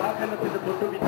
വാഹനത്തിന്റെ തൊട്ടുപിന്നിൽ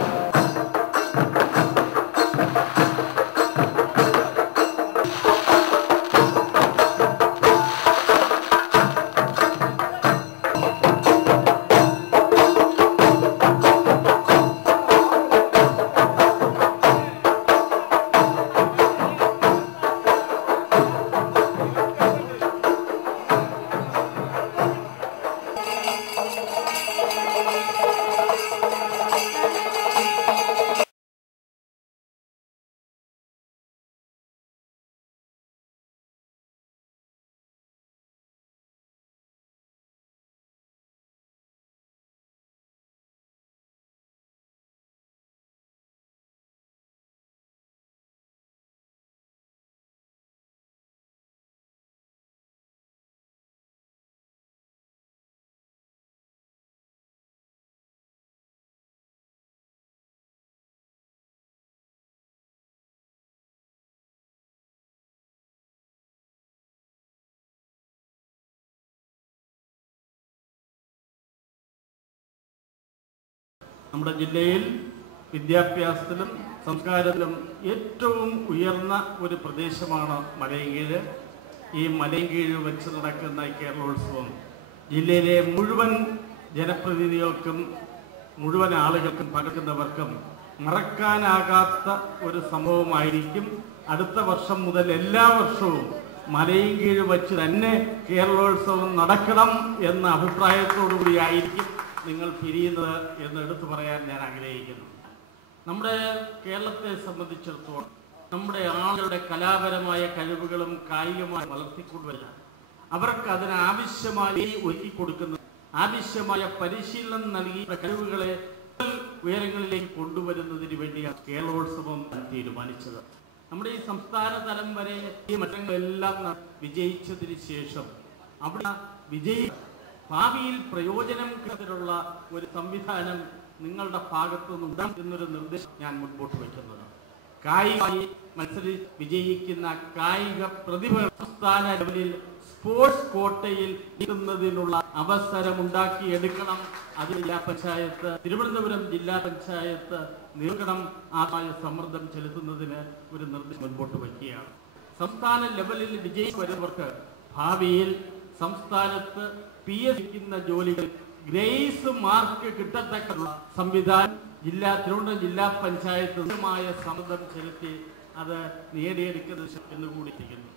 നമ്മുടെ ജില്ലയിൽ വിദ്യാഭ്യാസത്തിലും സംസ്കാരത്തിലും ഏറ്റവും ഉയർന്ന ഒരു പ്രദേശമാണ് മലയൻകീഴ്. ഈ മലയൻകീഴ് വെച്ച് നടക്കുന്ന കേരളോത്സവം ജില്ലയിലെ മുഴുവൻ ജനപ്രതിനിധികൾക്കും മുഴുവൻ ആളുകൾക്കും പങ്കെടുക്കുന്നവർക്കും മറക്കാനാകാത്ത ഒരു സംഭവമായിരിക്കും. അടുത്ത വർഷം മുതൽ എല്ലാ വർഷവും മലയൻകീഴ് വെച്ച് തന്നെ കേരളോത്സവം നടക്കണം എന്ന അഭിപ്രായത്തോടുകൂടി ആയിരിക്കും നിങ്ങൾ പിരിയുന്നത് എന്ന് എടുത്തു പറയാൻ ഞാൻ ആഗ്രഹിക്കുന്നു. നമ്മുടെ കേരളത്തെ സംബന്ധിച്ചിടത്തോളം നമ്മുടെ ആളുകളുടെ കലാപരമായ കഴിവുകളും കായികമായി വളർത്തിക്കൊണ്ടുവരിക, അവർക്ക് അതിനാവശ്യമായി ഒരുക്കി കൊടുക്കുന്ന ആവശ്യമായ പരിശീലനം നൽകി കഴിവുകളെ ഉയരങ്ങളിലേക്ക് കൊണ്ടുവരുന്നതിന് വേണ്ടിയാണ് കേരളോത്സവം തീരുമാനിച്ചത്. നമ്മുടെ ഈ സംസ്ഥാന തലം വരെ ഈ മറ്റങ്ങളെല്ലാം വിജയിച്ചതിന് ശേഷം അവിടെ ഭാവിയിൽ പ്രയോജനം കിട്ടുന്നതിനുള്ള ഒരു സംവിധാനം നിങ്ങളുടെ ഭാഗത്തു നിന്നുണ്ടാകും എന്നൊരു നിർദ്ദേശം ഞാൻ മുൻപോട്ട് വയ്ക്കുന്നത്. കായികമായി വിജയിക്കുന്ന കായിക പ്രതിഭ സംസ്ഥാന ലെവലിൽ സ്പോർട്സ് കോട്ടയിൽ എത്തുന്നതിനുള്ള അവസരം ഉണ്ടാക്കിയെടുക്കണം. അത് ജില്ലാ പഞ്ചായത്ത്, തിരുവനന്തപുരം ജില്ലാ പഞ്ചായത്ത് നീക്കണം. ആയ സമ്മർദ്ദം ചെലുത്തുന്നതിന് ഒരു നിർദ്ദേശം മുൻപോട്ട് വയ്ക്കുകയാണ്. സംസ്ഥാന ലെവലിൽ വിജയിച്ചു വരുന്നവർക്ക് ഭാവിയിൽ സംസ്ഥാനത്ത് PSC ജോലികൾ ഗ്രേസ് മാർക്ക് കിട്ടത്തക്കുള്ള സംവിധാനം തിരുവനന്തപുരം ജില്ലാ പഞ്ചായത്ത് സമ്മർദ്ദം ചെലുത്തി അത് നേടിയെടുക്കുന്നത് എന്നുകൂടി ഇരിക്കുന്നു.